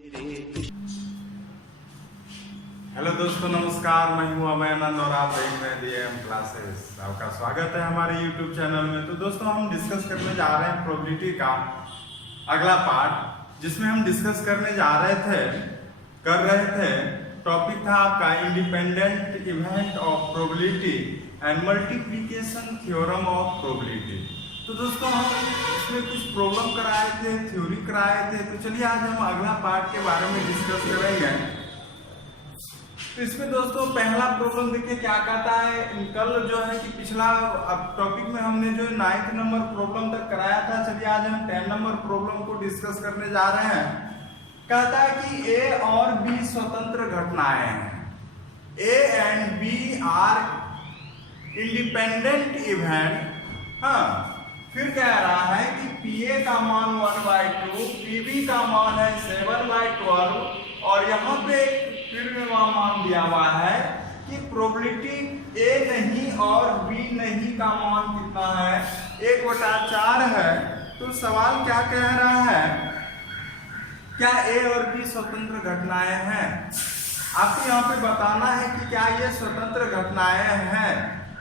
Hello दोस्तों, नमस्कार। मैं हूं अभय आनंद और आप देख रहे हैं डीएम क्लासेस। आपका स्वागत है हमारे यूट्यूब चैनल में। तो दोस्तों, हम डिस्कस करने जा रहे हैं प्रोबेबिलिटी का अगला पार्ट, जिसमें हम डिस्कस करने जा रहे थे टॉपिक था आपका independent event of probability and multiplication theorem of probability. तो दोस्तों, हम इसमें कुछ प्रॉब्लम कराए थे, थ्योरी कराए थे। तो चलिए आज हम अगला पार्ट के बारे में डिस्कस करेंगे। तो इसमें दोस्तों पहला प्रॉब्लम देखिए क्या कहता है। कल जो है कि पिछला टॉपिक में हमने जो 9th नंबर प्रॉब्लम तक कराया था। चलिए आज हम 10 नंबर प्रॉब्लम को डिस्कस करने जा रहे हैं। कहता है कि ए और बी स्वतंत्र घटनाएं हैं। A and B are independent event. फिर कह रहा है कि पीए का मान 1/2, पीबी का मान है 7/12 और यहाँ पे फिर में वहां मान दिया हुआ है कि प्रोबेबिलिटी ए नहीं और बी नहीं का मान कितना है, 1/4 है। तो सवाल क्या कह रहा है, क्या ए और बी स्वतंत्र घटनाएं हैं? आपको यहाँ पे बताना है कि क्या ये स्वतंत्र घटनाएं हैं।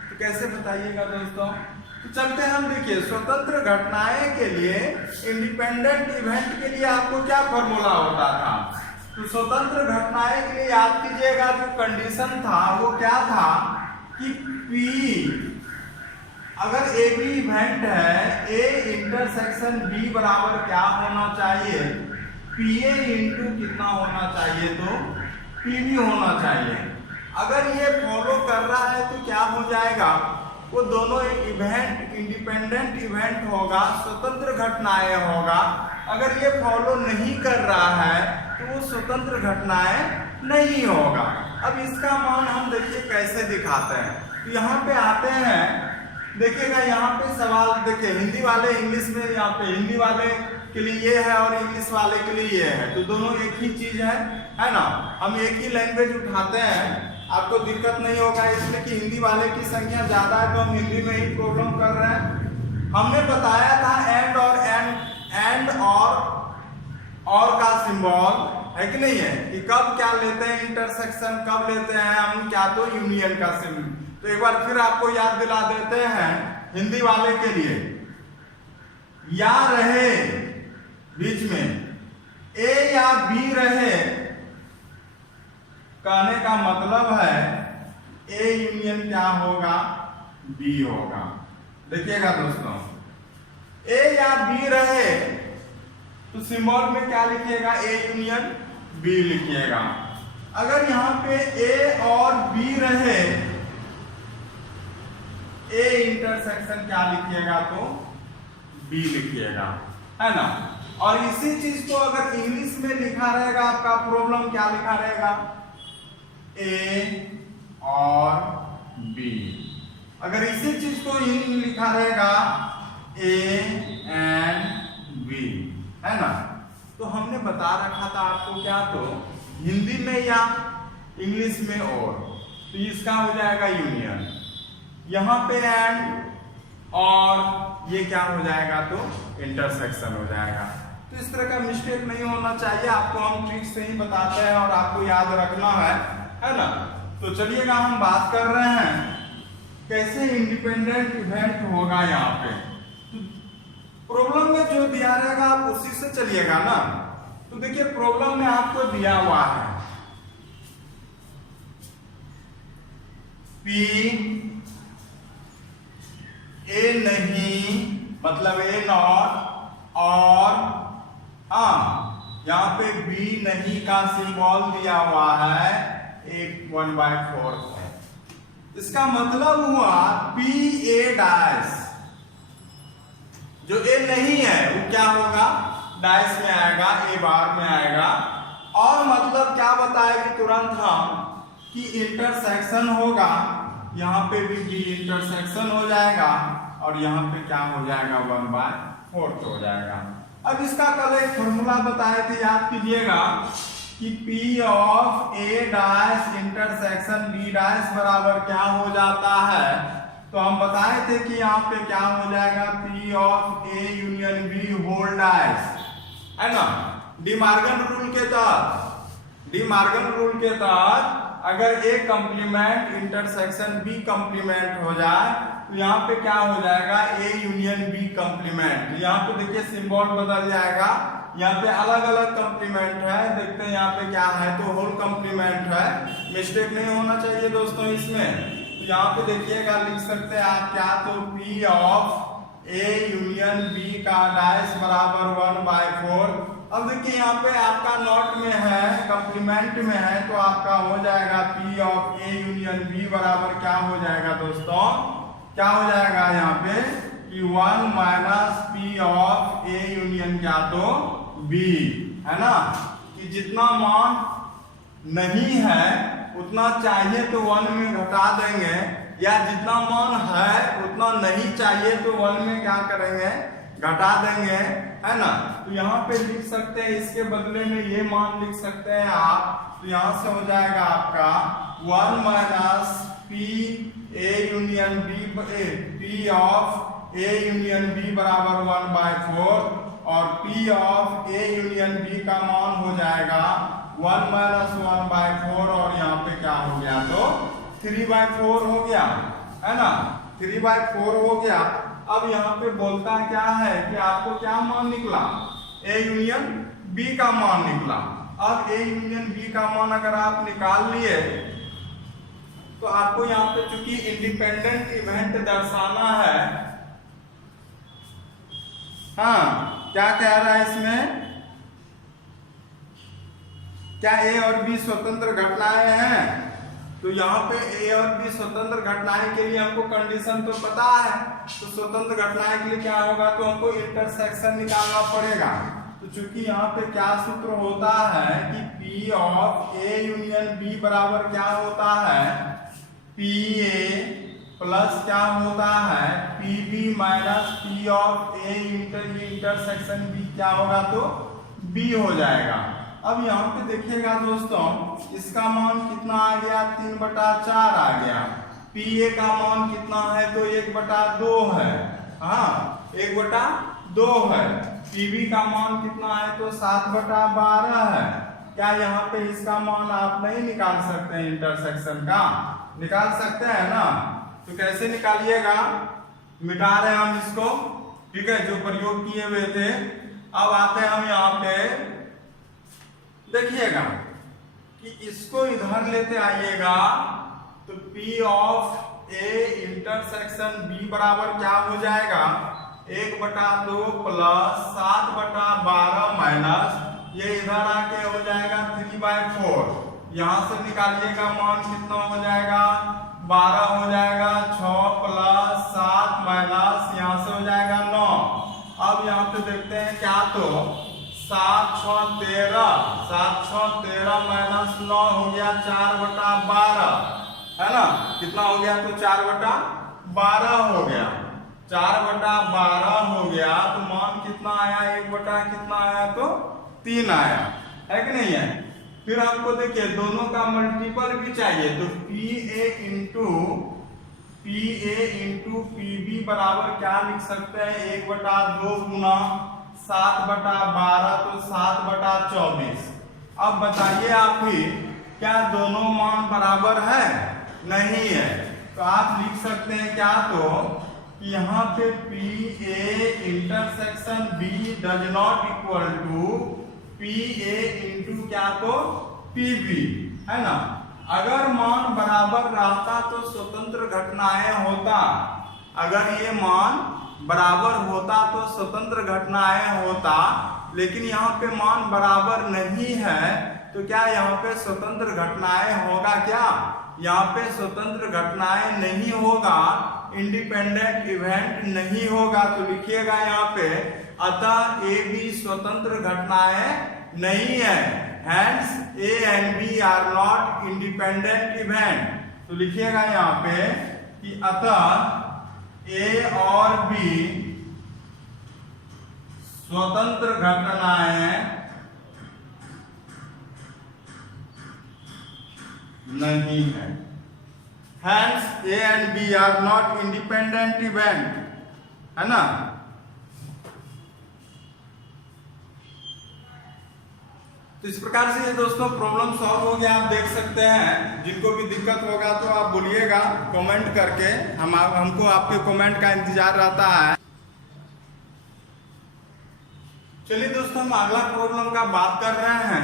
तो कैसे बताइएगा दोस्तों? तो चलते हैं हम। देखिए, स्वतंत्र घटनाएं के लिए, इंडिपेंडेंट इवेंट के लिए आपको क्या फॉर्मूला होता था? तो स्वतंत्र घटनाएं के लिए याद कीजिएगा, जो कंडीशन था वो क्या था कि P अगर ए बी इवेंट है, ए इंटरसेक्शन बी बराबर क्या होना चाहिए, पीए इंटू कितना होना चाहिए, तो पीबी होना चाहिए। अगर ये फॉलो कर रहा है तो क्या हो जाएगा, वो दोनों इवेंट इंडिपेंडेंट इवेंट होगा, स्वतंत्र घटनाएं होगा। अगर ये फॉलो नहीं कर रहा है तो वो स्वतंत्र घटनाएं नहीं होगा। अब इसका मान हम देखिए कैसे दिखाते हैं। तो यहाँ पे आते हैं, देखिएगा यहाँ पे सवाल देखिए, हिंदी वाले इंग्लिश में, यहाँ पे हिंदी वाले के लिए ये है और इंग्लिश वाले के लिए ये है। तो दोनों एक ही चीज है ना। हम एक ही लैंग्वेज उठाते हैं, आपको दिक्कत नहीं होगा इसमें कि हिंदी वाले की संख्या ज्यादा है तो हम हिंदी में ही प्रॉब्लम कर रहे हैं। हमने बताया था एंड और का सिंबल है कि नहीं है, कि कब क्या लेते हैं, इंटरसेक्शन कब लेते हैं हम, क्या तो यूनियन का सिंबल। तो एक बार फिर आपको याद दिला देते हैं हिंदी वाले के लिए। या रहे बीच में, ए या बी रहे, कहने का मतलब है ए यूनियन क्या होगा, बी होगा। देखिएगा दोस्तों, ए या बी रहे तो सिंबल में क्या लिखिएगा, ए यूनियन बी लिखिएगा। अगर यहाँ पे ए और बी रहे, ए इंटरसेक्शन क्या लिखिएगा, तो बी लिखिएगा, है ना। और इसी चीज को अगर इंग्लिश में लिखा रहेगा, आपका प्रॉब्लम क्या लिखा रहेगा, ए और बी। अगर इसी चीज को लिखा रहेगा ए एंड बी, है ना। तो हमने बता रखा था आपको क्या, तो हिंदी में या इंग्लिश में तो इसका हो जाएगा यूनियन, यहाँ पे एंड और ये क्या हो जाएगा, तो इंटरसेक्शन हो जाएगा। तो इस तरह का मिस्टेक नहीं होना चाहिए। आपको हम ट्रिक से ही बताते हैं और आपको याद रखना है ना। तो चलिएगा, हम बात कर रहे हैं कैसे इंडिपेंडेंट इवेंट होगा। यहाँ पे प्रॉब्लम में जो दिया रहेगा आप उसी से चलिएगा ना। तो देखिए, प्रॉब्लम में आपको दिया हुआ है P ए नहीं मतलब ए नॉट और यहाँ पे बी नहीं का सिंबल दिया हुआ है, एक 1/4 है। इसका मतलब हुआ पी ए डैश, जो ए नहीं है वो क्या होगा, डैश में आएगा, ए बार में आएगा। और मतलब क्या बताएगी तुरंत हम कि इंटरसेक्शन होगा, यहाँ पे भी बी इंटरसेक्शन हो जाएगा और यहाँ पे क्या हो जाएगा, 1/4 हो जाएगा। अब इसका कल एक फॉर्मूला बताए थे, याद कीजिएगा कि P of A dash intersection B dash बराबर क्या हो जाता है। तो हम बताए थे कि यहाँ पे क्या हो जाएगा, P of A union B whole dash, है ना। डिमॉर्गन रूल के तहत अगर A complement intersection B complement हो जाए तो यहाँ पे क्या हो जाएगा, ए यूनियन बी कंप्लीमेंट। यहाँ पे देखिए सिंबल बदल जाएगा, यहाँ पे अलग अलग कंप्लीमेंट है, देखते हैं यहाँ पे क्या है, तो होल कंप्लीमेंट है, मिस्टेक नहीं होना चाहिए दोस्तों इसमें। तो यहाँ पे देखिएगा, लिख सकते हैं आप क्या, तो P of A union B का डैश बराबर 1/4। अब देखिए यहाँ पे आपका नॉट में है, कंप्लीमेंट में है, तो आपका हो जाएगा P of A union B बराबर क्या हो जाएगा दोस्तों, क्या हो जाएगा यहाँ पे कि 1 minus P of A union क्या, तो बी, है ना, कि जितना मान नहीं है उतना चाहिए तो 1 में घटा देंगे, या जितना मान है उतना नहीं चाहिए तो 1 में क्या करेंगे, घटा देंगे, है ना। तो यहाँ पे लिख सकते हैं, इसके बदले में ये मान लिख सकते हैं आप, तो यहाँ से हो जाएगा आपका 1 minus P A union B, P of A union B बराबर 1/4, और P of A union B का मान हो जाएगा 1 माइनस 1/4, और यहाँ पे क्या हो गया, तो 3/4 हो गया, है ना, 3/4 हो गया। अब यहाँ पे बोलता क्या है कि आपको क्या मान निकला, ए यूनियन बी का मान निकला। अब ए यूनियन बी का मान अगर आप निकाल लिए तो आपको यहाँ पे चूंकि इंडिपेंडेंट इवेंट दर्शाना है, हाँ, क्या कह रहा है इसमें, क्या ए और बी स्वतंत्र घटनाएं हैं, तो यहाँ पे ए और बी स्वतंत्र घटनाएं के लिए हमको कंडीशन तो पता है, तो स्वतंत्र घटनाएं के लिए क्या होगा, तो हमको इंटरसेक्शन निकालना पड़ेगा। तो चूंकि यहाँ पे क्या सूत्र होता है कि P of A union B बराबर क्या होता है, पी ए प्लस क्या होता है, P B minus P of A intersection B क्या होगा, तो बी हो जाएगा। अब यहाँ पे देखिएगा दोस्तों, इसका मान कितना आ गया, 3/4 आ गया, पी ए का मान कितना है, तो 1/2 है, हाँ 1/2 है, पी बी का मान कितना है, तो 7/12 है। क्या यहाँ पे इसका मान आप नहीं निकाल सकते हैं, इंटरसेक्शन का निकाल सकते हैं ना, तो कैसे निकालिएगा, मिटा रहे हम इसको, ठीक है, जो प्रयोग किए हुए थे। अब आते हैं हम यहाँ पे, देखिएगा कि इसको इधर लेते आइएगा, तो P of A intersection B बराबर क्या हो जाएगा, 1/2 प्लस 7/12 माइनस ये इधर आके हो जाएगा 3/4। यहाँ से निकालिएगा मान कितना हो जाएगा, 12 हो जाएगा, 6 प्लस 7 माइनस यहाँ से हो जाएगा 9। अब यहाँ पे देखते हैं क्या, तो 7 6 13, 7 6 13 माइनस 9 हो गया 4/12, है ना, कितना हो गया, तो 4/12 हो गया, 4/12 हो गया, तो मान कितना आया, 1/कितना आया, तो 3 आया, है कि नहीं है। फिर आपको देखिए दोनों का मल्टीपल भी चाहिए, तो PA इंटू PB बराबर क्या लिख सकते हैं, 1/2 गुना 7/12, तो 7/24। अब बताइए आप ही, क्या दोनों मान बराबर है, नहीं है, तो आप लिख सकते हैं क्या, तो यहाँ पे PA intersection B does not equal to PA into क्या, तो PB, है ना। अगर मान बराबर रहता तो स्वतंत्र घटनाएं होता, अगर ये मान बराबर होता तो स्वतंत्र घटनाएं होता, लेकिन यहाँ पे मान बराबर नहीं है, तो क्या यहाँ पे स्वतंत्र घटनाएं होगा, क्या यहाँ पे स्वतंत्र घटनाएं नहीं होगा, इंडिपेंडेंट इवेंट नहीं होगा। तो लिखिएगा यहाँ पे, अतः ए बी स्वतंत्र घटनाएं नहीं है, hence A and B are not independent event। तो लिखिएगा यहाँ पे कि अतः A और B स्वतंत्र घटनाएं नहीं है, hence A and B are not independent event, है ना। तो इस प्रकार से ये दोस्तों प्रॉब्लम सॉल्व हो गया। आप देख सकते हैं, जिनको भी दिक्कत होगा तो आप बोलिएगा कमेंट करके, हमको आपके कमेंट का इंतजार रहता है। चलिए दोस्तों, हम अगला प्रॉब्लम का बात कर रहे हैं।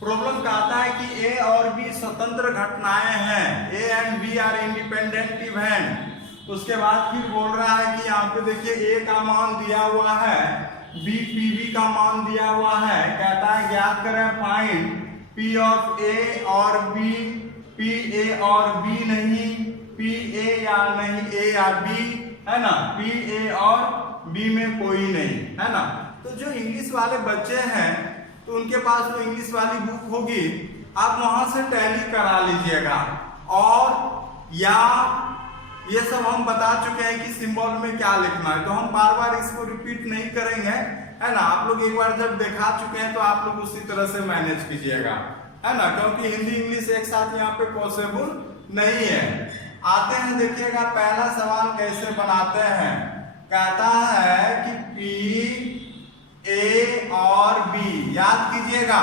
प्रॉब्लम कहता है कि ए और बी स्वतंत्र घटनाएं हैं, A and B are independent event. उसके बाद फिर बोल रहा है कि यहाँ पे देखिए ए का मान दिया हुआ है, बी पीबी का मान दिया हुआ है। कहता है ज्ञात करें फाइंड पी ऑफ ए और बी, पी ए और बी नहीं, पी ए या नहीं, ए या बी, है ना, पी ए और बी में कोई नहीं, है ना। तो जो इंग्लिश वाले बच्चे हैं तो उनके पास तो इंग्लिश वाली बुक होगी, आप वहां से टैली करा लीजिएगा। और या ये सब हम बता चुके हैं कि सिंबल में क्या लिखना है, तो हम बार बार इसको रिपीट नहीं करेंगे, है ना। आप लोग एक बार जब दिखा चुके हैं तो आप लोग उसी तरह से मैनेज कीजिएगा, है ना, क्योंकि हिंदी इंग्लिश एक साथ यहाँ पे पॉसिबल नहीं है। आते हैं, देखिएगा पहला सवाल कैसे बनाते हैं। कहता है कि पी ए और बी, याद कीजिएगा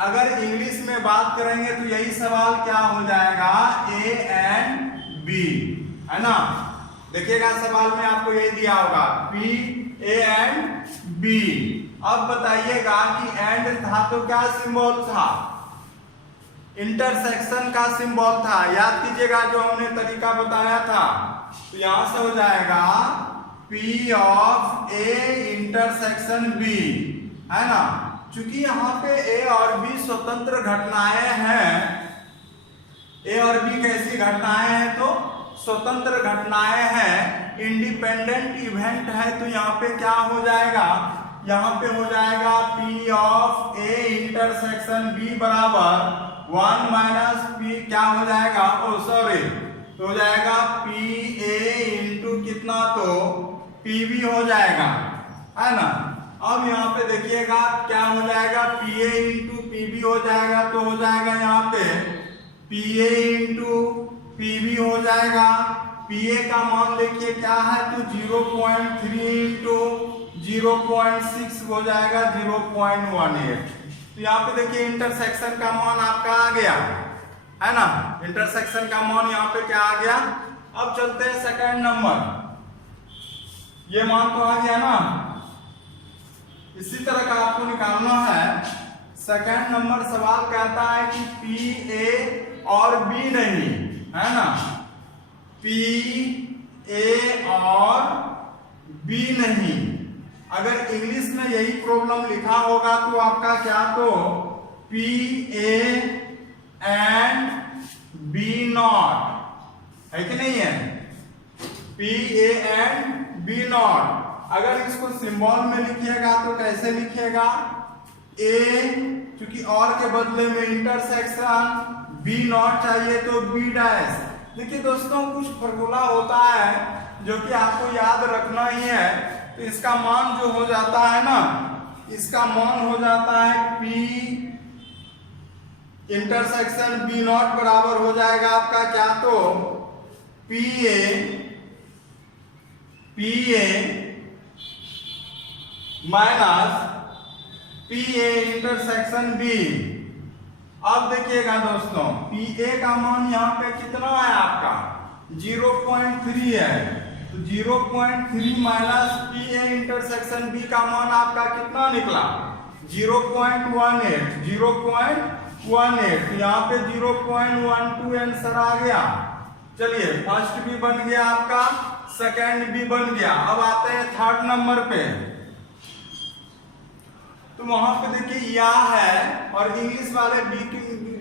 अगर इंग्लिश में बात करेंगे तो यही सवाल क्या हो जाएगा, ए एंड बी, है ना। देखिएगा सवाल में आपको यही दिया होगा पी ए एंड बी। अब बताइएगा कि एंड था तो क्या सिंबल था, इंटरसेक्शन का सिंबल था। याद कीजिएगा जो हमने तरीका बताया था, तो यहां से हो जाएगा P of A intersection B, है ना। चूंकि यहाँ पे A और B स्वतंत्र घटनाएं हैं, A और B कैसी घटनाएं हैं, तो स्वतंत्र घटनाएं हैं, इंडिपेंडेंट इवेंट है। तो यहाँ पे क्या हो जाएगा, यहाँ पे हो जाएगा P of A intersection B बराबर 1 माइनस P, क्या हो जाएगा, ओ सॉरी, तो हो जाएगा P A इंटू कितना, तो PB हो जाएगा, है ना। अब यहाँ पे देखिएगा क्या हो जाएगा, PA इंटू PB हो जाएगा, तो हो जाएगा यहाँ पे PA इंटू PB हो जाएगा। PA का मान देखिए क्या है, तो 0.3 इंटू 0.6 हो जाएगा 0.18। तो यहाँ पे देखिए इंटरसेक्शन का मान आपका आ गया, है ना, इंटरसेक्शन का मान यहाँ पे क्या आ गया। अब चलते हैं सेकंड नंबर, ये मान तो आ गया ना, इसी तरह का आपको निकालना है। सेकंड नंबर सवाल कहता है कि पी ए और बी नहीं, है ना, पी ए और बी नहीं। अगर इंग्लिश में यही प्रॉब्लम लिखा होगा तो आपका क्या, तो P A and B not, है कि नहीं है, P A and B not. अगर इसको सिंबल में लिखिएगा तो कैसे लिखिएगा, ए क्योंकि और के बदले में इंटरसेक्शन, बी नॉट चाहिए तो बी डैश। देखिए दोस्तों, कुछ फॉर्मूला होता है जो कि आपको याद रखना ही है। तो इसका मान जो हो जाता है ना, इसका मान हो जाता है पी इंटरसेक्शन बी नॉट बराबर हो जाएगा आपका क्या, तो P A minus P A intersection B. अब देखिएगा दोस्तों, पी ए का मान यहाँ पे कितना है आपका, 0.3 है, तो 0.3 minus P A intersection B का मान आपका कितना निकला, 0.18, 0.18। यहाँ पे 0.12 आंसर आ गया। चलिए, फर्स्ट भी बन गया आपका, सेकंड भी बन गया। अब आते हैं थर्ड नंबर पे, तो वहां पे देखिए या है, और इंग्लिश वाले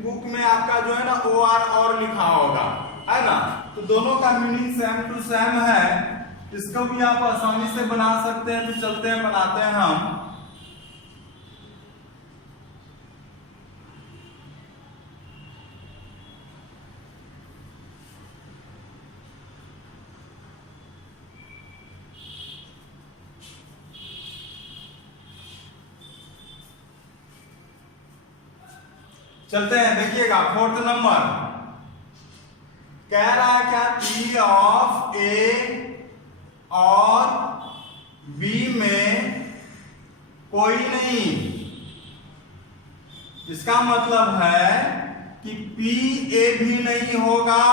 बुक में आपका जो है ना OR और लिखा होगा, है ना। तो दोनों का मीनिंग सेम टू सेम है, इसको भी आप आसानी से बना सकते हैं। तो चलते हैं, बनाते हैं हम। चलते हैं, देखिएगा फोर्थ नंबर कह रहा है क्या, पी ऑफ ए और बी में कोई नहीं, इसका मतलब है कि पी ए भी नहीं होगा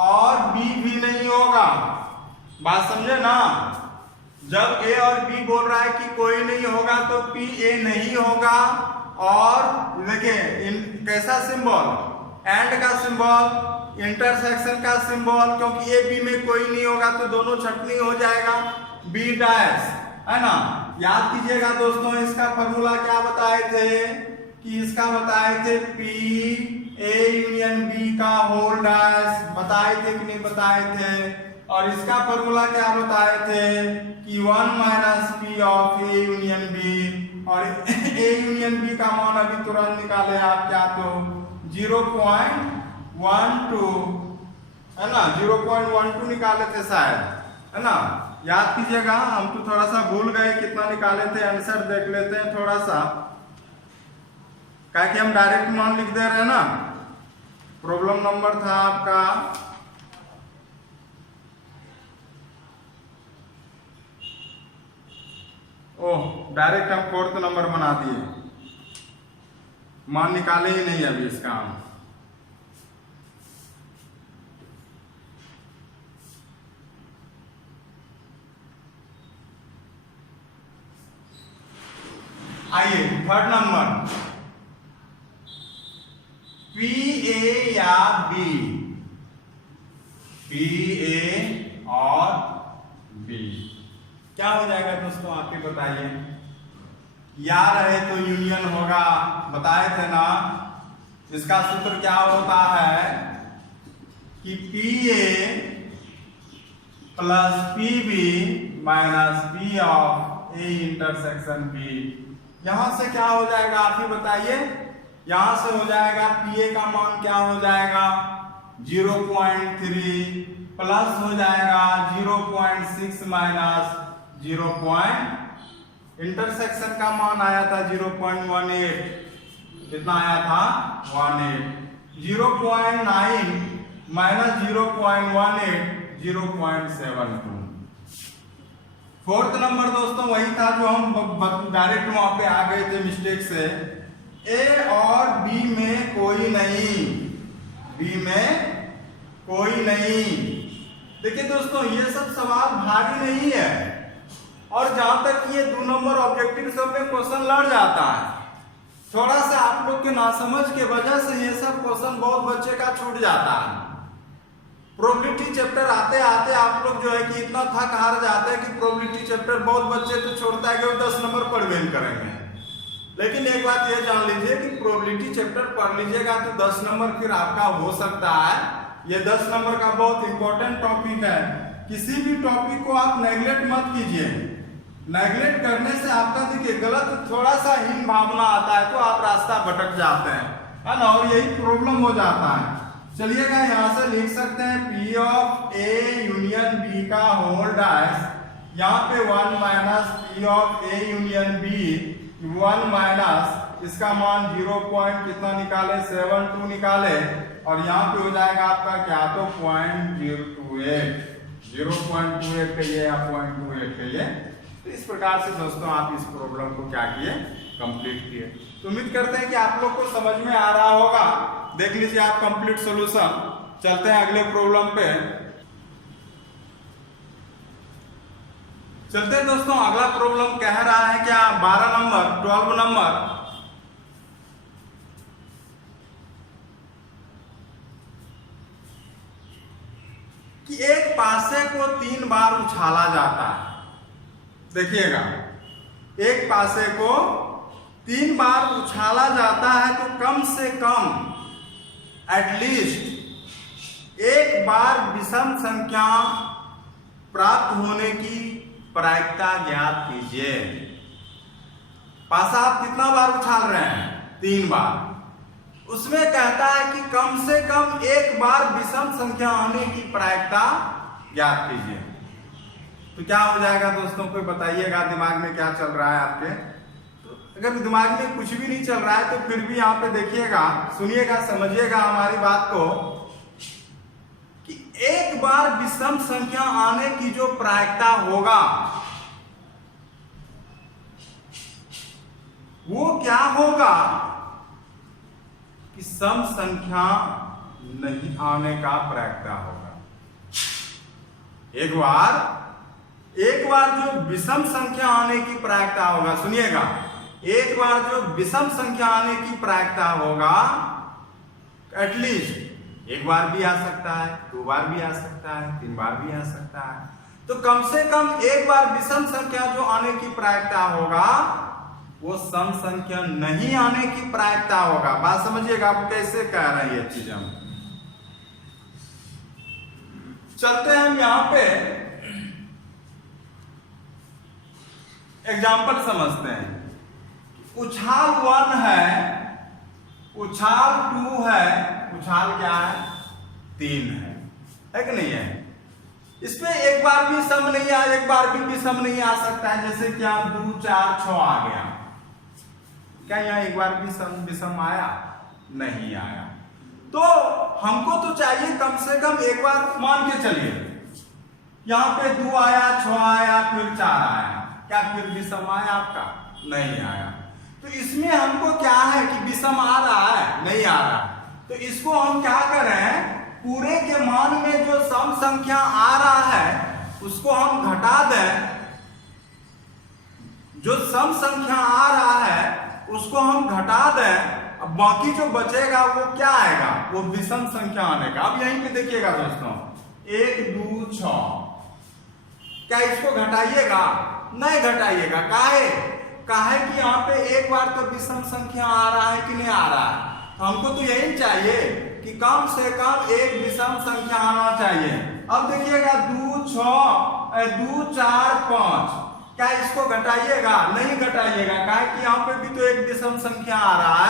और बी भी नहीं होगा। बात समझे ना? जब ए और बी बोल रहा है कि कोई नहीं होगा तो पी ए नहीं होगा। और देखिए कैसा सिंबल, एंड का सिंबल, इंटरसेक्शन का सिंबल, क्योंकि ए बी में कोई नहीं होगा तो दोनों छटनी हो जाएगा, बी डैश, है ना। याद कीजिएगा दोस्तों, इसका फॉर्मूला क्या बताए थे कि इसका बताए थे पी ए यूनियन बी का होल डैश, बताए थे कि नहीं बताए थे। और इसका फॉर्मूला क्या बताए थे कि 1 minus P of A union B. और ए यूनियन बी का मान अभी तुरंत निकाले आप, क्या तो 0.12, है ना, 0.12 निकाले थे शायद, है ना। याद कीजिएगा, हम तो थोड़ा सा भूल गए कितना निकाले थे, आंसर देख लेते हैं थोड़ा सा, क्या कि हम डायरेक्ट मान लिख दे रहे हैं ना। प्रॉब्लम नंबर था आपका डायरेक्ट हम 4th नंबर बना दिए, मान निकाले ही नहीं अभी इसका हम। आइए 3rd नंबर, पी ए या बी, पी ए और बी क्या हो जाएगा दोस्तों, आप ही बताइए। या रहे तो यूनियन होगा, बताए थे ना। इसका सूत्र क्या होता है कि P A plus P B minus P of A intersection B. यहां से क्या हो जाएगा आप ही बताइए। यहां से हो जाएगा पी ए का मान क्या हो जाएगा 0.3 प्लस हो जाएगा 0.6 माइनस 0. इंटरसेक्शन का मान आया था 0.18, कितना आया था 18, 0.9 माइनस 0.18 0.72। 4th नंबर दोस्तों वही था जो हम डायरेक्ट वहां पे आ गए थे मिस्टेक से। ए और बी में कोई नहीं, बी में कोई नहीं। देखिए दोस्तों, ये सब सवाल भारी नहीं है, और जहां तक ये 2 नंबर ऑब्जेक्टिव सब में क्वेश्चन लड़ जाता है, थोड़ा सा आप लोग के नासमझ के वजह से ये सब क्वेश्चन बहुत बच्चे का छूट जाता है। प्रोबेबिलिटी चैप्टर आते आते आप लोग जो है कि इतना थक हार जाते हैं कि प्रोबेबिलिटी चैप्टर बहुत बच्चे तो छोड़ता है कि वो 10 नंबर पढ़ भी करेंगे। लेकिन एक बात ये जान लीजिए कि प्रोबेबिलिटी चैप्टर पढ़ लीजिएगा तो 10 नंबर फिर आपका हो सकता है। ये 10 नंबर का बहुत इंपॉर्टेंट टॉपिक है। किसी भी टॉपिक को आप नेग्लेक्ट मत कीजिए। नेग्लेक्ट करने से आपका देखिए गलत थोड़ा सा हीन भावना आता है तो आप रास्ता भटक जाते हैं, है ना, और यही प्रॉब्लम हो जाता है। चलिएगा यहाँ से लिख सकते हैं P of A union B का होल डैश, यहाँ पे 1 minus P of A union B 1 minus इसका मान 0 पॉइंट कितना निकाले 72 निकाले, और यहाँ पे हो जाएगा आपका क्या तो 0.028 0.28 कहिए या 0.28 कहिए। तो इस प्रकार से दोस्तों आप इस प्रॉब्लम को क्या किए, कंप्लीट किए। तो उम्मीद करते हैं कि आप लोग को समझ में आ रहा होगा। देख लीजिए आप कंप्लीट सॉल्यूशन। चलते हैं अगले प्रॉब्लम पे। चलते हैं दोस्तों, अगला प्रॉब्लम कह रहा है क्या 12 नंबर कि एक पासे को 3 बार उछाला जाता है। देखिएगा, एक पासे को 3 बार उछाला जाता है तो कम से कम एटलीस्ट एक बार विषम संख्या प्राप्त होने की प्रायिकता ज्ञात कीजिए। पासा आप कितना बार उछाल रहे हैं 3 बार, उसमें कहता है कि कम से कम एक बार विषम संख्या आने की प्रायिकता ज्ञात कीजिए। तो क्या हो जाएगा दोस्तों, कोई बताइएगा दिमाग में क्या चल रहा है आपके। तो अगर दिमाग में कुछ भी नहीं चल रहा है तो फिर भी यहाँ पे देखिएगा, सुनिएगा, समझिएगा हमारी बात को कि एक बार विषम संख्या आने की जो प्रायिकता होगा वो क्या होगा सम संख्या नहीं आने का प्रायिकता होगा। एक बार जो विषम संख्या आने की प्रायिकता होगा, सुनिएगा, एक बार जो विषम संख्या आने की प्रायिकता होगा, एटलीस्ट एक बार भी आ सकता है, 2 बार भी आ सकता है, 3 बार भी आ सकता है, तो कम से कम एक बार विषम संख्या जो आने की प्रायिकता होगा वो सम संख्या नहीं आने की प्रायिकता होगा। बात समझिएगा, आप कैसे कह रहे हैं ये चीज। हम चलते हैं, हम यहां पे एग्जाम्पल समझते हैं। उछाल 1 है, उछाल 2 है, उछाल क्या है 3 है कि नहीं है। इसमें एक बार भी सम नहीं आया, एक बार भी विषम नहीं आ सकता है। जैसे क्या 2 4 6 आ गया, क्या यहाँ एक बार भी विषम आया? नहीं आया। तो हमको तो चाहिए कम से कम एक बार, मान के चलिए यहाँ पे 2 आया, 6 आया, फिर 4 आया, क्या फिर विषम आया आपका? नहीं आया। तो इसमें हमको क्या है कि विषम आ रहा है? नहीं आ रहा। तो इसको हम क्या करें, पूरे के मान में जो सम संख्या आ रहा है उसको हम घटा दें, जो सम संख्या आ रहा है उसको हम घटा दें, अब बाकी जो बचेगा वो क्या आएगा? वो विषम संख्या आने का। अब यहीं पे देखिएगा दोस्तों, 1 2 6, क्या इसको घटाइएगा? नहीं घटाइएगा। काहे कि यहाँ पे एक बार तो विषम संख्या आ रहा है कि नहीं आ रहा है। हमको तो यही चाहिए कि कम से कम एक विषम संख्या आना चाहिए। अब देखिएगा 2 4 5, क्या इसको घटाइएगा? नहीं घटाइएगा। काहे कि यहाँ पे भी तो एक विषम संख्या आ रहा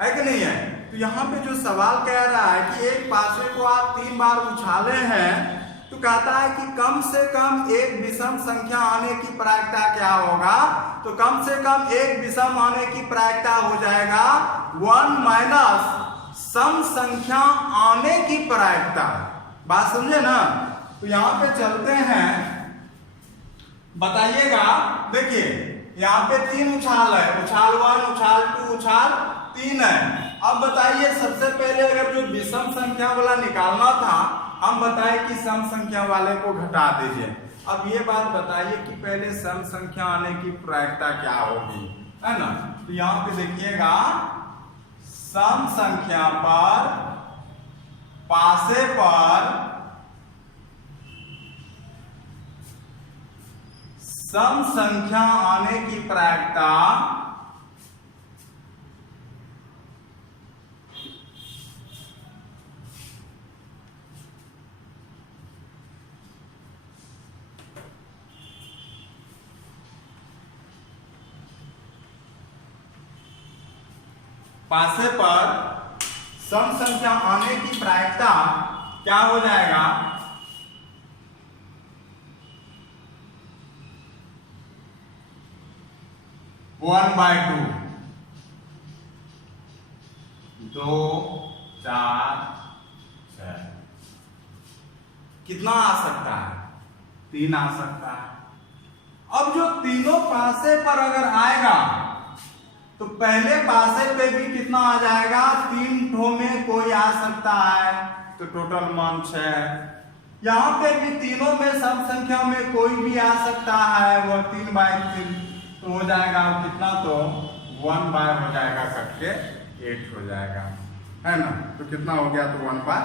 है कि नहीं है। तो यहाँ पे जो सवाल कह रहा है कि एक पासे को आप 3 बार उछाले हैं, तो कहता है कि कम से कम एक विषम संख्या आने की प्रायिकता क्या होगा? तो कम से कम एक विषम आने की प्रायिकता हो जाएगा 1 माइनस सम संख्या आने की प्रायिकता। बात समझे ना। तो यहाँ पे चलते हैं, बताइएगा। देखिए यहाँ पे 3 उछाल है, उछाल 1, उछाल 2, उछाल 3 है। अब बताइए, सबसे पहले अगर जो विषम संख्या वाला निकालना था, हम बताए कि सम संख्या वाले को घटा दीजिए। अब ये बात बताइए कि पहले सम संख्या आने की प्रायिकता क्या होगी, है ना। तो यहाँ पे देखिएगा, सम संख्या पर पासे पर सम संख्या आने की प्रायिकता पासे पर सम संख्या आने की प्रायिकता क्या हो जाएगा? One by 2 4 6। कितना आ सकता है? 3 आ सकता है। अब जो तीनों पासे पर अगर आएगा तो पहले पासे पे भी कितना आ जाएगा? 3 ठो में कोई आ सकता है, तो टोटल मान 6। यहाँ पे भी तीनों में सम संख्या में कोई भी आ सकता है, वो 3 बाय 3 तो हो जाएगा कितना? तो 1 बाय हो जाएगा, कट के 8 हो जाएगा, है ना। तो कितना हो गया? तो 1 बाय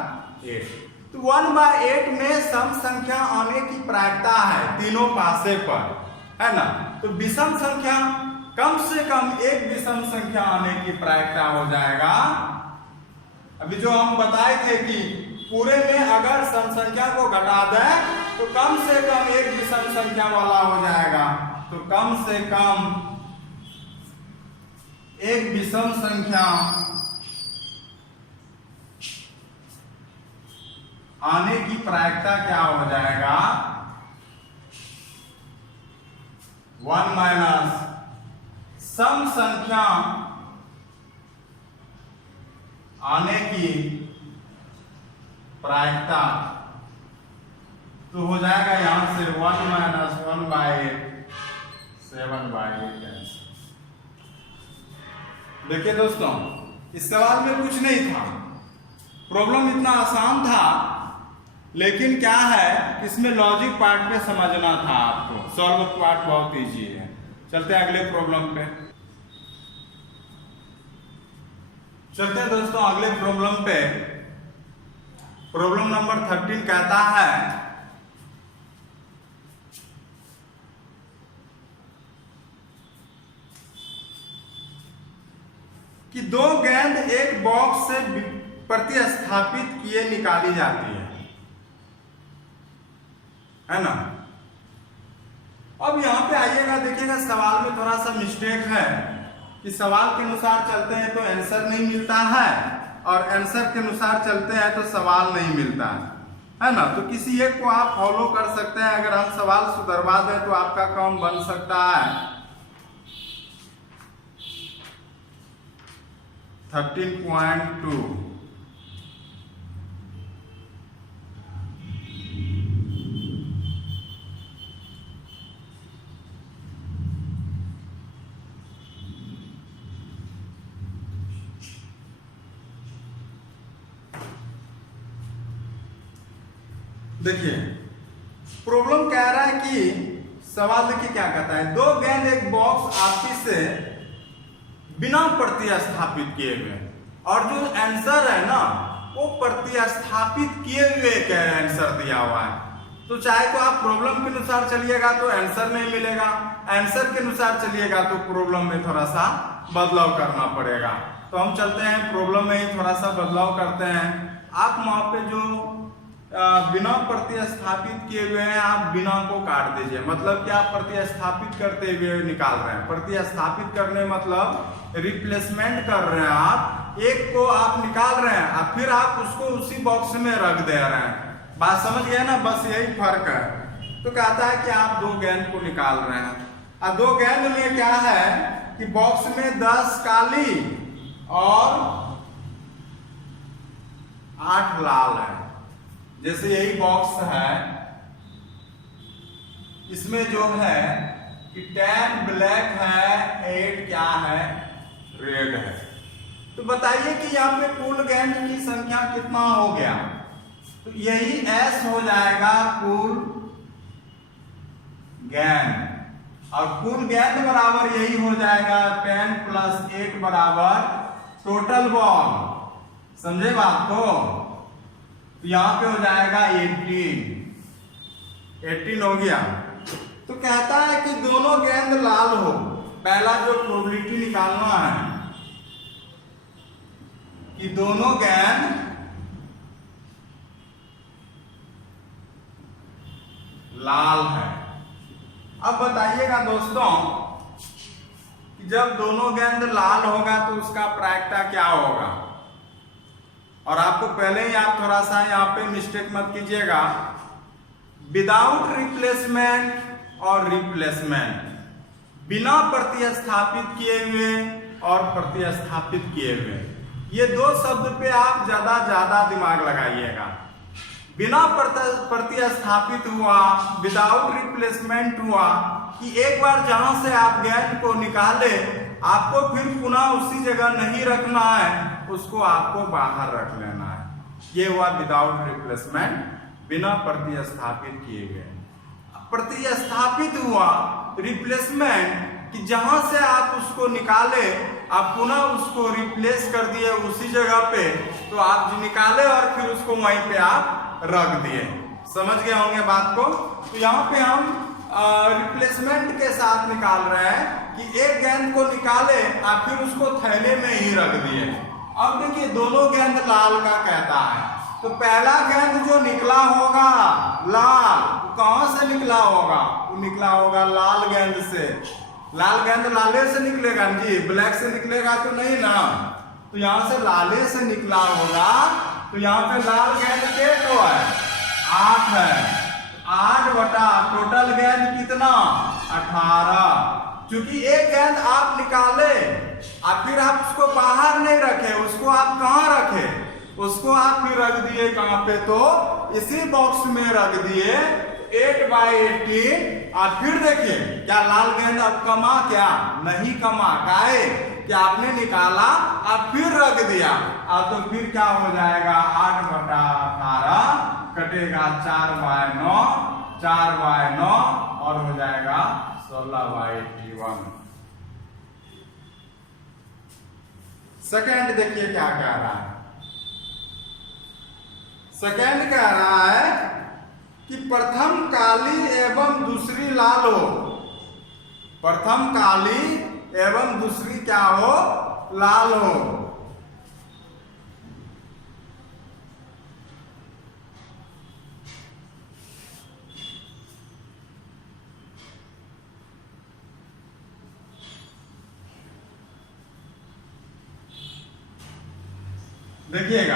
8। तो 1 बाय 8 में सम संख्या आने की प्रायिकता है तीनों पासे पर, है ना। तो विषम संख्या, कम से कम एक विषम संख्या आने की प्रायिकता हो जाएगा। अभी जो हम बताए थे कि पूरे में अगर सम संख्या को घटा दें तो कम से कम एक विषम संख्या वाला हो जाएगा। तो कम से कम एक विषम संख्या आने की प्रायिकता क्या हो जाएगा? 1 माइनस सम संख्या आने की प्रायिकता, तो हो जाएगा यहां से 1 माइनस 1 बाय 8, 7 बाय 8। देखिए दोस्तों, इस सवाल में कुछ नहीं था, प्रॉब्लम इतना आसान था, लेकिन क्या है इसमें लॉजिक पार्ट पे समझना था आपको। सॉल्व पार्ट बहुत इजी है। चलते हैं अगले प्रॉब्लम पे। चलते हैं दोस्तों अगले प्रॉब्लम पे। प्रॉब्लम नंबर 13 कहता है कि दो गेंद एक बॉक्स से प्रतिस्थापित किए निकाली जाती है ना। अब यहां पे आइएगा, देखिएगा सवाल में थोड़ा सा मिस्टेक है कि सवाल के अनुसार चलते हैं तो आंसर नहीं मिलता है, और आंसर के अनुसार चलते हैं तो सवाल नहीं मिलता है ना। तो किसी एक को आप फॉलो कर सकते हैं। अगर हम सवाल सुधरवा दें तो आपका काम बन सकता है। 13.2 देखिए प्रॉब्लम कह रहा है कि सवाल देखिए क्या कहता है, दो गेंद एक बॉक्स आपस से बिना प्रतिस्थापित किए हुए, और जो आंसर है ना वो प्रतिस्थापित किए हुए का आंसर दिया हुआ है। तो चाहे तो आप प्रॉब्लम के अनुसार चलिएगा तो आंसर नहीं मिलेगा, आंसर के अनुसार चलिएगा तो प्रॉब्लम में थोड़ा सा बदलाव करना पड़ेगा। तो हम चलते हैं प्रॉब्लम में ही थोड़ा सा बदलाव करते हैं। आप वहां पे जो बिना प्रतिस्थापित किए हुए हैं, आप बिना को काट दीजिए। मतलब कि आप प्रतिस्थापित करते हुए निकाल रहे हैं। प्रतिस्थापित करने मतलब रिप्लेसमेंट कर रहे हैं। आप एक को आप निकाल रहे हैं और फिर आप उसको उसी बॉक्स में रख दे रहे हैं। बात समझ गए ना, बस यही फर्क है। तो कहता है कि आप दो गेंद को निकाल रहे हैं, और दो गेंद में क्या है कि बॉक्स में 10 काली और 8 लाल है। जैसे यही बॉक्स है, इसमें जो है कि 10 ब्लैक है, 8 क्या है, रेड है। तो बताइए कि यहाँ पे कुल गेंद की संख्या कितना हो गया। तो यही S हो जाएगा कुल गेंद, और कुल गेंद बराबर यही हो जाएगा 10 + 8 बराबर टोटल बॉल। समझे बात को। तो यहां पे हो जाएगा 18 हो गया। तो कहता है कि दोनों गेंद लाल हो। पहला जो प्रोबेबिलिटी निकालना है कि दोनों गेंद लाल है। अब बताइएगा दोस्तों कि जब दोनों गेंद लाल होगा तो उसका प्रायिकता क्या होगा। और आपको पहले ही आप थोड़ा सा यहाँ पे मिस्टेक मत कीजिएगा। विदाउट रिप्लेसमेंट और रिप्लेसमेंट, बिना प्रतिस्थापित किए हुए और प्रतिस्थापित किए हुए, ये दो शब्द पे आप ज्यादा दिमाग लगाइएगा। बिना प्रतिस्थापित हुआ, विदाउट रिप्लेसमेंट हुआ कि एक बार जहां से आप गेंद को निकाले आपको फिर पुनः उसी जगह नहीं रखना है, उसको आपको बाहर रख लेना है। ये हुआ विदाउट रिप्लेसमेंट, बिना प्रतिस्थापित किए गए। प्रतिस्थापित हुआ रिप्लेसमेंट कि जहां से आप उसको निकाले आप पुनः उसको रिप्लेस कर दिए उसी जगह पे, तो आप निकाले और फिर उसको वहीं पे आप रख दिए। समझ गए होंगे बात को। तो यहाँ पे हम रिप्लेसमेंट के साथ निकाल रहे हैं कि एक गेंद को निकाले और फिर उसको थैले में ही रख दिए। अब देखिए दोनों गेंद लाल का कहता है, तो पहला गेंद जो निकला होगा लाल, कहां से निकला होगा, वो निकला होगा लाल गेंद से। लाल गेंद लाले से निकलेगा जी, ब्लैक से निकलेगा तो नहीं ना। तो यहां से लाले से निकला होगा। तो यहाँ पे लाल गेंद के तो है 8 है, 8 बटा टोटल गेंद कितना 18। क्योंकि एक गेंद आप निकाले और फिर आप उसको बाहर नहीं रखे, उसको आप कहाँ रखे, उसको आप फिर रख दिए कहाँ पे, तो इसी बॉक्स में रख दिए 8/18। और फिर देखिए क्या लाल गेंद अब कमा, क्या नहीं कमा, काहे कि आपने निकाला और फिर रख दिया, अब तो फिर क्या हो जाएगा 8/18 कटेगा 4/9, 4/9 और हो जाएगा 16/81। सेकेंड देखिए क्या कह रहा है। सेकेंड कह रहा है कि प्रथम काली एवं दूसरी लाल हो। प्रथम काली एवं दूसरी क्या हो, लाल हो। देखिएगा,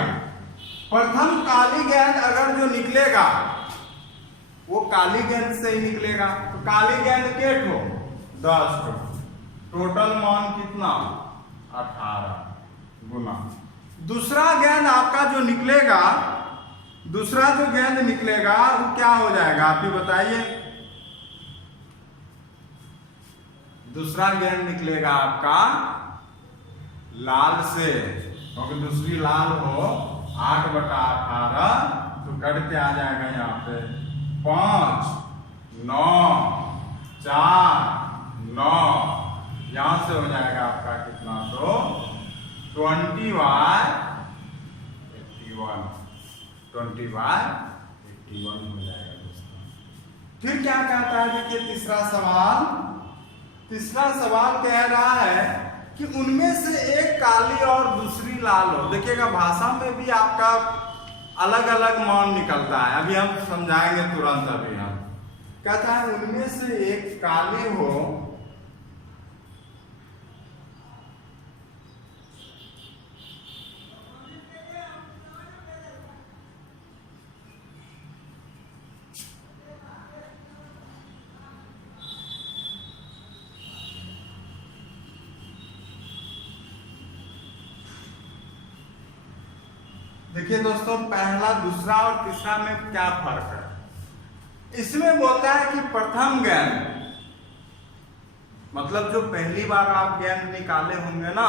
प्रथम काली गेंद अगर जो निकलेगा वो काली गेंद से ही निकलेगा, तो काली गेंद के ठो 10 ठो, टोटल मान कितना 18 गुना। दूसरा गेंद आपका जो निकलेगा, दूसरा जो गेंद निकलेगा वो क्या हो जाएगा आप ही बताइए। दूसरा गेंद निकलेगा आपका लाल से, क्योंकि दूसरी लाल हो 8/18 तो कटते आ जाएगा यहाँ पे 5, 9, 4, 9, यहां से हो जाएगा आपका कितना तो 20/81, 20/81 हो जाएगा दोस्तों। फिर क्या कहता है देखिए तीसरा सवाल। तीसरा सवाल कह रहा है कि उनमें से एक काली और दूसरी लाल हो। देखिएगा भाषा में भी आपका अलग अलग मान निकलता है, अभी हम समझाएंगे तुरंत। अभी हम कहता है उनमें से एक काली हो देखिए दोस्तों, पहला, दूसरा और तीसरा में क्या फर्क है। इसमें बोलता है कि प्रथम गेंद मतलब जो पहली बार आप गेंद निकाले होंगे ना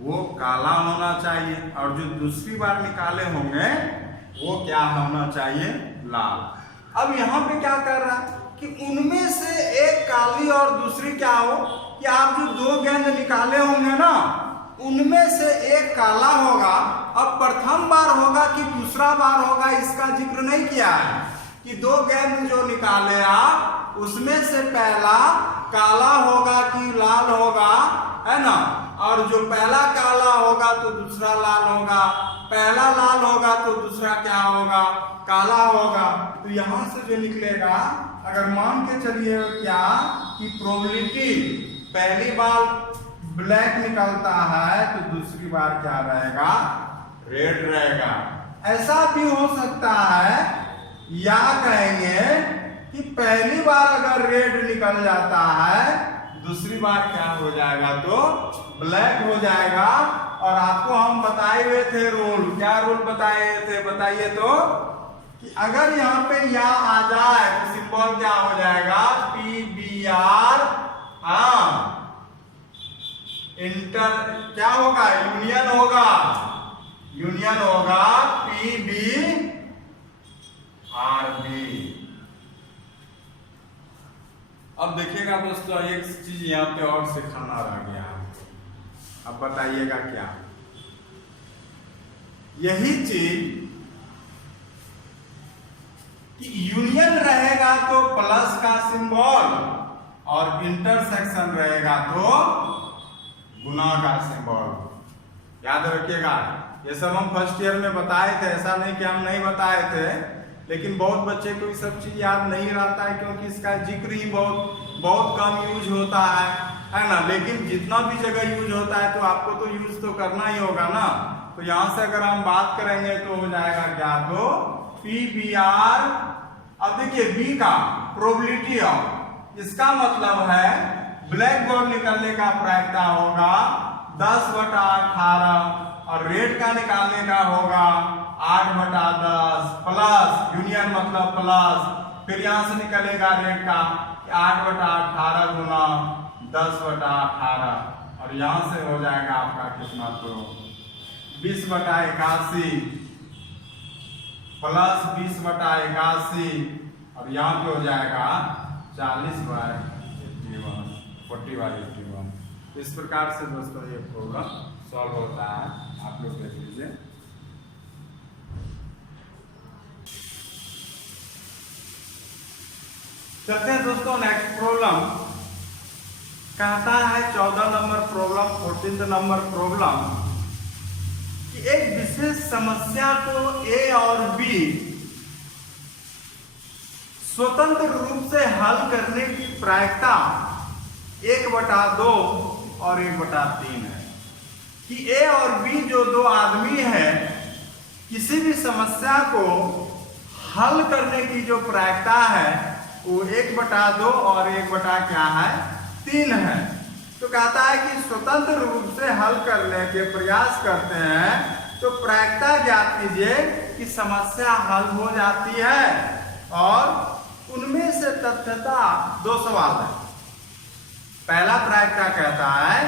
वो काला होना चाहिए, और जो दूसरी बार निकाले होंगे वो क्या होना चाहिए, लाल। अब यहाँ पे क्या कर रहा है कि उनमें से एक काली और दूसरी क्या हो, कि आप जो 2 गेंद निकाले होंगे ना उनमें से एक काला होगा। अब प्रथम बार होगा कि दूसरा बार होगा इसका जिक्र नहीं किया है, कि 2 गेंद जो निकाले आप उसमें से पहला काला होगा कि लाल होगा, है ना। और जो पहला काला होगा तो दूसरा लाल होगा, पहला लाल होगा तो दूसरा क्या होगा, काला होगा। तो यहां से जो निकलेगा, अगर मान के चलिए क्या कि प्रोबेबिलिटी पहली बार ब्लैक निकलता है तो दूसरी बार क्या रहेगा, रेड रहेगा। ऐसा भी हो सकता है, या कहेंगे कि पहली बार अगर रेड निकल जाता है दूसरी बार क्या हो जाएगा तो ब्लैक हो जाएगा। और आपको हम बताए हुए थे रूल, क्या रूल बताए थे बताइए तो, कि अगर यहाँ पे या आ जाए तो सिंबल क्या हो जाएगा, PBR। हाँ, इंटर क्या होगा, यूनियन होगा, यूनियन होगा PBRB। अब देखिएगा दोस्तों, एक चीज यहाँ पे और सिखाना रह गया। अब बताइएगा क्या, यही चीज कि यूनियन रहेगा तो प्लस का सिंबल और इंटरसेक्शन रहेगा तो गुना का सिंबल। याद रखिएगा, ये सब हम फर्स्ट ईयर में बताए थे, ऐसा नहीं कि हम नहीं बताए थे, लेकिन बहुत बच्चे को ये सब चीज याद नहीं रहता है, क्योंकि इसका जिक्र ही बहुत कम यूज होता है ना। लेकिन जितना भी जगह यूज होता है तो आपको तो यूज तो करना ही होगा ना। तो यहाँ से अगर हम बात करेंगे तो हो जाएगा क्या, तो PBR। अब देखिए B का प्रोबेबिलिटी ऑफ, इसका मतलब है ब्लैक बॉल निकलने का प्रायिकता होगा 10/18 और रेड का निकालने का होगा 8/10 प्लस यूनियन मतलब प्लस, फिर यहां से निकलेगा रेड का 8/18 गुना 10/18। और यहां से हो जाएगा आपका कितना, तो 20/81 प्लस 20/81 और यहाँ पे हो जाएगा 40/81 40/81। इस प्रकार से दोस्तों ये प्रॉब्लम सॉल्व होता है, आप लोग देख लीजिए। चलते हैं दोस्तों नेक्स्ट प्रॉब्लम। कहता है 14 number problem, 14th number problem कि एक विशेष समस्या को ए और बी स्वतंत्र रूप से हल करने की प्रायिकता 1/2 और 1/3 है। कि ए और बी जो दो आदमी हैं, किसी भी समस्या को हल करने की जो प्रायिकता है वो 1/2 और 1/3 है। तो कहता है कि स्वतंत्र रूप से हल करने के प्रयास करते हैं तो प्रायिकता ज्ञात कीजिए कि समस्या हल हो जाती है। और उनमें से तथ्यता 2 सवाल है। पहला प्रायिकता कहता है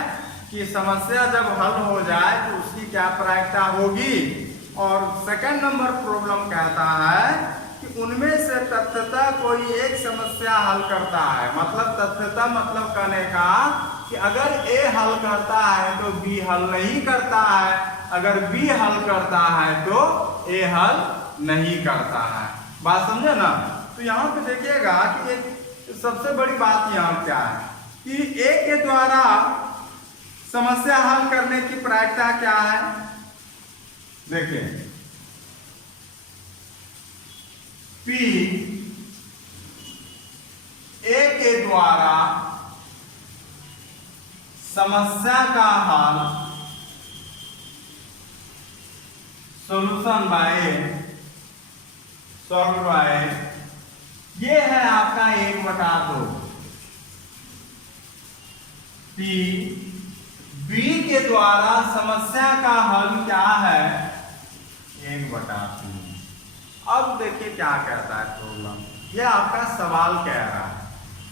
कि समस्या जब हल हो जाए तो उसकी क्या प्रायिकता होगी, और सेकंड नंबर प्रॉब्लम कहता है कि उनमें से तथ्यता कोई एक समस्या हल करता है। मतलब तथ्यता मतलब कहने का कि अगर ए हल करता है तो बी हल नहीं करता है, अगर बी हल करता है तो ए हल नहीं करता है। बात समझे ना? तो यहाँ पे देखिएगा कि एक सबसे बड़ी बात यहाँ क्या है कि ए के द्वारा समस्या हल करने की प्रायिकता क्या है। देखिए P ए के द्वारा समस्या का हल सॉल्यूशन बाय सॉल्व बाय ये है आपका 1/2। P बी के द्वारा समस्या का हल क्या है 1/3। अब देखिए क्या कहता है प्रॉब्लम, ये आपका सवाल कह रहा है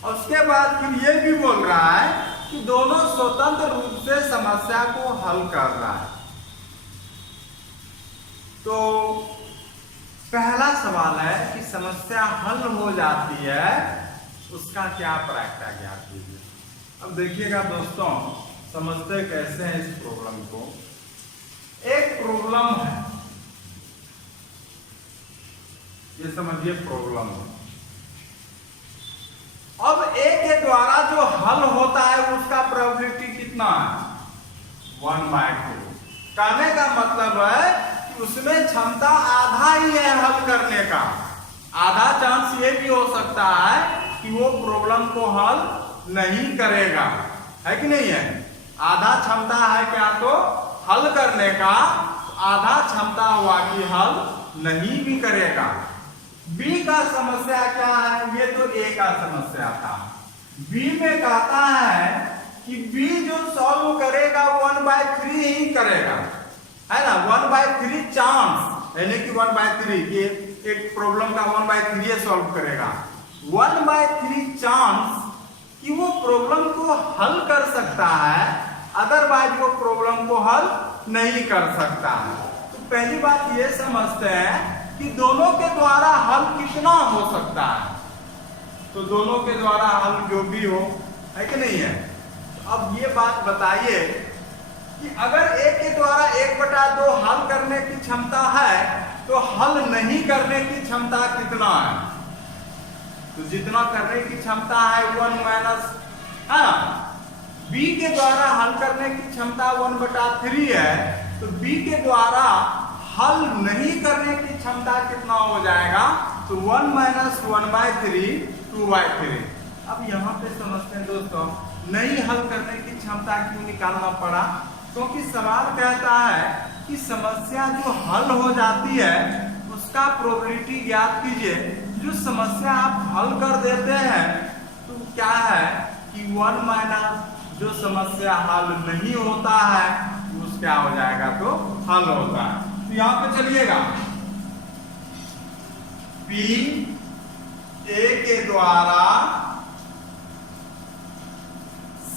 और उसके बाद फिर ये भी बोल रहा है कि दोनों स्वतंत्र रूप से समस्या को हल कर रहा है। तो पहला सवाल है कि समस्या हल हो जाती है, उसका क्या प्रायिकता ज्ञात कीजिए। अब देखिएगा दोस्तों, समझते कैसे हैं इस प्रॉब्लम को। एक प्रॉब्लम है, ये समझिए प्रॉब्लम है। अब ए के द्वारा जो हल होता है उसका प्रोबेबिलिटी कितना है 1/2। कहने का मतलब है कि उसमें क्षमता आधा ही है हल करने का। आधा चांस ये भी हो सकता है कि वो प्रॉब्लम को हल नहीं करेगा, है कि नहीं है। आधा क्षमता है क्या तो हल करने का, आधा क्षमता हुआ कि हल नहीं भी करेगा। बी का समस्या क्या है, ये तो ए का समस्या था। बी में कहता है कि बी जो सॉल्व करेगा 1/3 ही करेगा, है ना। 1/3 चांस, यानी कि 1/3 ये एक प्रॉब्लम का 1/3 सॉल्व करेगा। 1/3 चांस कि वो प्रॉब्लम को हल कर सकता है, अदरवाइज वो प्रॉब्लम को हल नहीं कर सकता है। तो पहली बात ये समझते हैं कि दोनों के द्वारा हल कितना हो सकता है। तो दोनों के द्वारा हल जो भी हो, है कि नहीं है। तो अब ये बात बताइए कि अगर ए के द्वारा 1/2 हल करने की क्षमता है तो हल नहीं करने की क्षमता कितना है। तो जितना करने की क्षमता है 1 माइनस, बी के द्वारा हल करने की क्षमता 1/3 है, तो बी के द्वारा हल नहीं करने की क्षमता कितना हो जाएगा, तो 1 माइनस 1/3 2/3। अब यहाँ पे समझते हैं दोस्तों, नहीं हल करने की क्षमता क्यों निकालना पड़ा, क्योंकि सवाल कहता है कि समस्या जो हल हो जाती है उसका प्रोबेबिलिटी ज्ञात कीजिए। जो समस्या आप हल कर देते हैं तो क्या है कि 1 माइनस जो समस्या हल नहीं होता है उस क्या हो जाएगा, तो हल होता है। तो यहां पे चलिएगा, P ए के द्वारा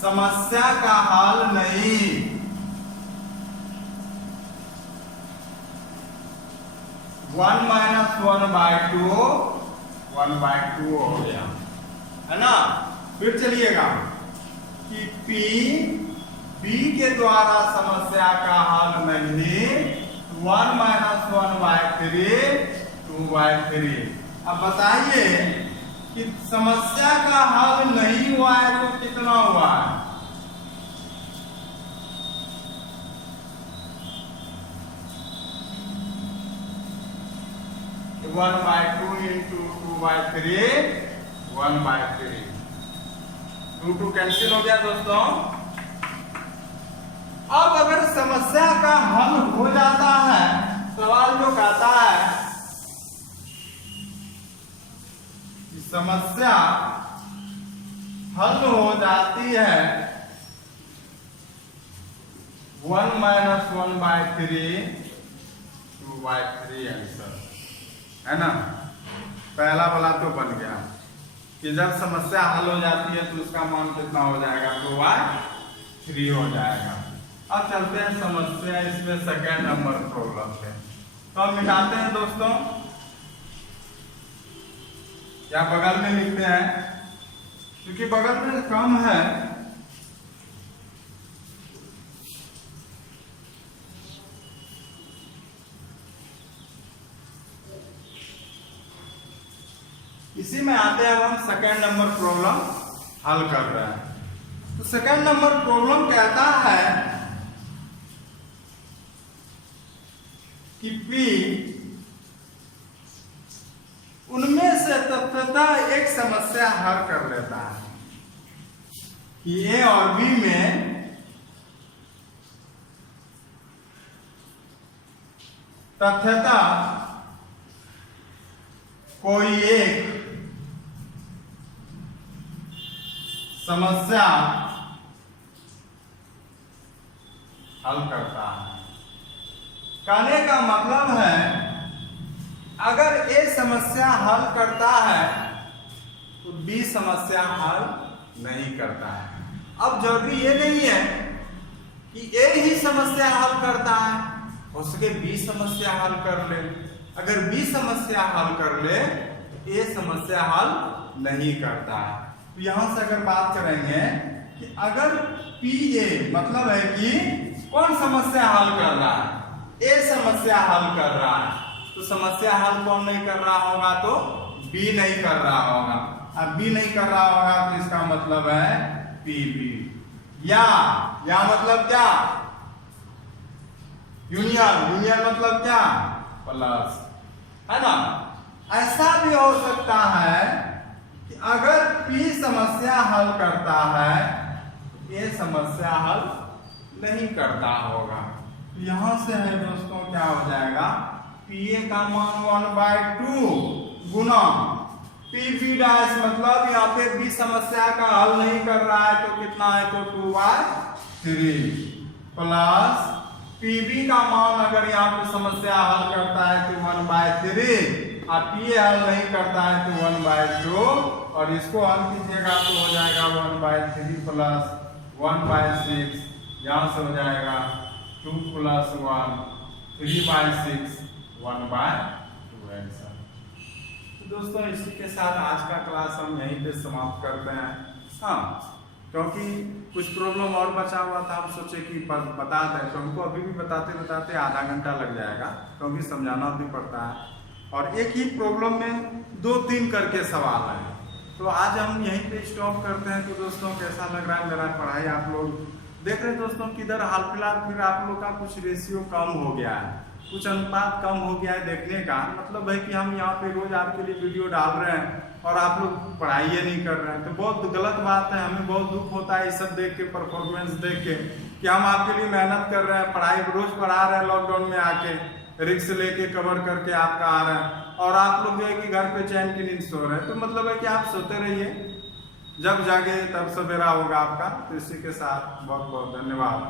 समस्या का हल नहीं। 1 - 1/2 1/2 हो गया, है ना। फिर चलिएगा कि P B के द्वारा समस्या का हल नहीं, 1 - 1/3 2/3। अब बताइए कि समस्या का हल नहीं हुआ है तो कितना हुआ है? 1/2 into 2/3 1/3। 2 कैंसिल हो गया दोस्तों। अब अगर समस्या का हल हो जाता है, सवाल जो कहता है कि समस्या हल हो जाती है 1 - 1/3 2/3 आंसर, है ना। पहला वाला तो बन गया कि जब समस्या हल हो जाती है तो उसका मान कितना हो जाएगा? 2/3 हो जाएगा। अब चलते हैं समस्या, इसमें सेकेंड नंबर प्रॉब्लम है, तो हम मिटाते हैं दोस्तों, या बगल में लिखते हैं, क्योंकि बगल में कम है। इसी में आते हैं, अब हम सेकेंड नंबर प्रॉब्लम हल कर रहे हैं। तो सेकेंड नंबर प्रॉब्लम कहता है कि P उनमें से तत्वतः एक समस्या हल कर लेता है कि A और B में तत्वतः कोई एक समस्या हल करता है। कहने का मतलब है, अगर A समस्या हल करता है तो B समस्या हल नहीं करता है। अब जरूरी ये नहीं है कि A ही समस्या हल करता है, हो सके B समस्या हल कर ले। अगर B समस्या हल कर ले तो A समस्या हल नहीं करता है। तो यहां से अगर बात करेंगे कि अगर PA मतलब है कि कौन समस्या हल कर रहा है? A समस्या हल कर रहा है, तो समस्या हल कौन नहीं कर रहा होगा? तो B नहीं कर रहा होगा। अब B नहीं कर रहा होगा तो इसका मतलब है PB, या मतलब क्या? यूनियन मतलब क्या? प्लस, है ना। ऐसा भी हो सकता है कि अगर P समस्या हल करता है तो A समस्या हल नहीं करता होगा। तो यहां से है दोस्तों, क्या हो जाएगा? PA का मान 1/2 गुना PB डैश, मतलब यहाँ पे B समस्या का हल नहीं कर रहा है तो कितना है? तो 2/3 प्लस PB का मान अगर यहाँ पे समस्या हल करता है तो 1/3 और PA हल नहीं करता है तो 1/2, और इसको हल कीजिएगा तो हो जाएगा 1/3 प्लस 1/6, यहाँ से हो जाएगा 2 + 1 3/6 1/2 आंसर। तो दोस्तों इसी के साथ आज का क्लास हम यहीं पे समाप्त करते हैं। हाँ, क्योंकि कुछ प्रॉब्लम और बचा हुआ था, हम सोचे कि बता दें, तो हमको अभी भी बताते बताते आधा घंटा लग जाएगा, क्योंकि समझाना भी पड़ता है और एक ही प्रॉब्लम में 2-3 करके सवाल है। तो आज हम यहीं पे स्टॉप करते हैं। तो दोस्तों कैसा लग रहा है मेरा पढ़ाई? आप लोग देख रहे हैं दोस्तों किधर हाल फिलहाल फिर आप लोग का कुछ रेशियो कम हो गया है, कुछ अनुपात कम हो गया है देखने का। मतलब है कि हम यहाँ पे रोज आपके लिए वीडियो डाल रहे हैं और आप लोग पढ़ाई नहीं कर रहे हैं, तो बहुत गलत बात है। हमें बहुत दुख होता है ये सब देख के, परफॉर्मेंस देख के, कि हम आपके लिए मेहनत कर रहे हैं, पढ़ाई रोज पढ़ा रहे हैं, लॉकडाउन में आके रिक्स लेके कवर करके आपका आ रहा है, और आप लोग जो है कि घर पे चैन की नींद सो रहे हैं। तो मतलब है कि आप सोते रहिए, जब जागे तब सवेरा होगा आपका। तो इसी के साथ बहुत बहुत धन्यवाद।